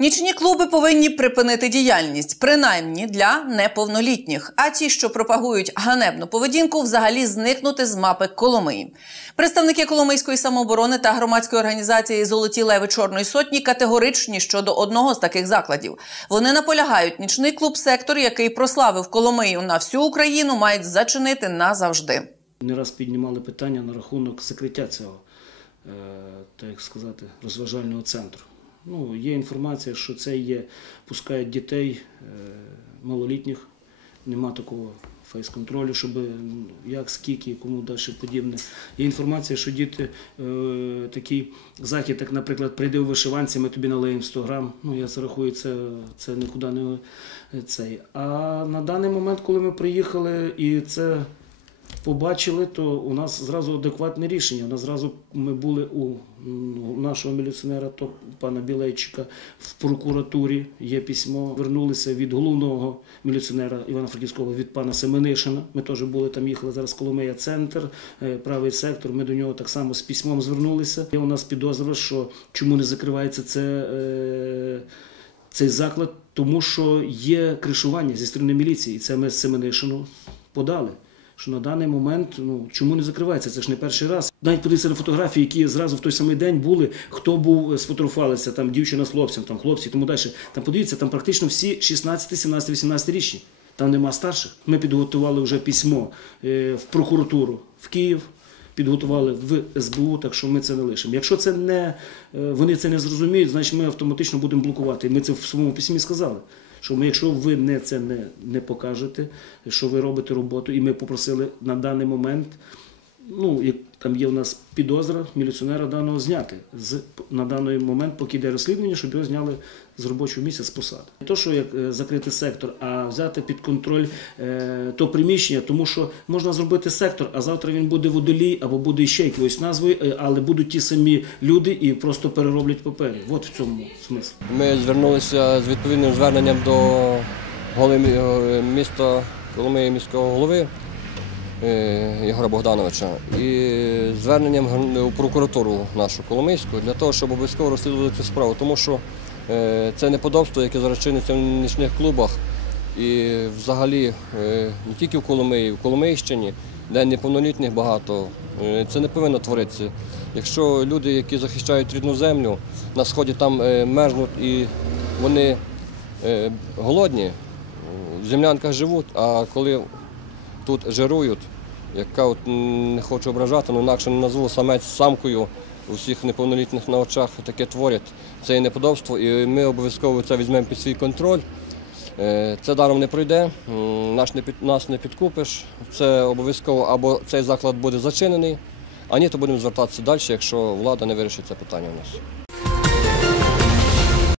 Нічні клуби повинні припинити діяльність, принаймні для неповнолітніх. А ті, що пропагують ганебну поведінку, взагалі зникнути з мапи Коломиї. Представники Коломийської самооборони та громадської організації Золоті леви Чорної сотні категоричні щодо одного з таких закладів. Вони наполягають, нічний клуб сектор, який прославив Коломию на всю Україну, мають зачинити назавжди. Не раз піднімали питання на рахунок закриття цього, е, так сказати, розважального центру. Ну, є інформація, що це є, пускають дітей е, малолітніх, нема такого фейс-контролю, щоб як, скільки, кому далі подібне. Є інформація, що діти е, такий захід, як, наприклад, прийди у вишиванці, ми тобі налиємо 100 грам. Ну, я це рахую, це, це нікуди не цей. А на даний момент, коли ми приїхали і це побачили, то у нас зразу адекватне рішення. У нас зразу ми були у нашого міліціонера, то пана Білейчика, в прокуратурі є письмо. Вернулися від головного міліціонера Івано-Франківського від пана Семенишина. Ми теж були там, їхали зараз Коломия центр, е, правий сектор. Ми до нього так само з письмом звернулися. Є у нас підозра, що чому не закривається це. е, Цей заклад, тому що є кришування зі сторони міліції, і це ми з Семенишину подали що на даний момент ну чому не закривається? Це ж не перший раз. Навіть подивіться на фотографії, які зразу в той самий день були. Хто був е, сфотографувалися, там дівчина з хлопцем, там хлопці, тому далі. Там подивіться, там практично всі 16, 17, 18 річні. Там нема старших. Ми підготували вже письмо е, в прокуратуру в Київ. Підготували в СБУ, так що ми це не лишимо. Якщо це не е, вони це не зрозуміють, значить ми автоматично будемо блокувати. Ми це в своєму письмі сказали. Що ми, якщо ви не це не, не покажете, що ви робите роботу, і ми попросили на даний момент, ну як там є у нас підозра міліціонера даного зняти з на даний момент, поки йде розслідування, щоб його зняли з робочого місця з посади. Не то, що як е, закрити сектор, а взяти під контроль е, то приміщення, тому що можна зробити сектор, а завтра він буде водолій або буде ще якоюсь назвою, е, але будуть ті самі люди і просто перероблять папері. От в цьому смисл. Ми звернулися з відповідним зверненням до голови міста Коломиї міського голови е, Ігоря Богдановича і зверненням у прокуратуру нашу Коломийську для того, щоб обов'язково розслідувати цю справу, тому що е, це неподобство, яке зараз чиниться в нічних клубах. І взагалі е, не тільки в Коломиї, в Коломийщині, де неповнолітніх багато, це не повинно творитися. Якщо люди, які захищають рідну землю, на сході там мерзнуть і вони голодні, в землянках живуть, а коли тут жирують, яка от не хочу ображати, але інакше не назву самець самкою у всіх неповнолітніх на очах таке творять. Це є неподобство, і ми обов'язково це візьмемо під свій контроль. Е, Це даром не пройде, м, наш не нас не підкупиш. Це обов'язково або цей заклад буде зачинений, а ні, то будемо звертатися далі, якщо влада не вирішить це питання у нас.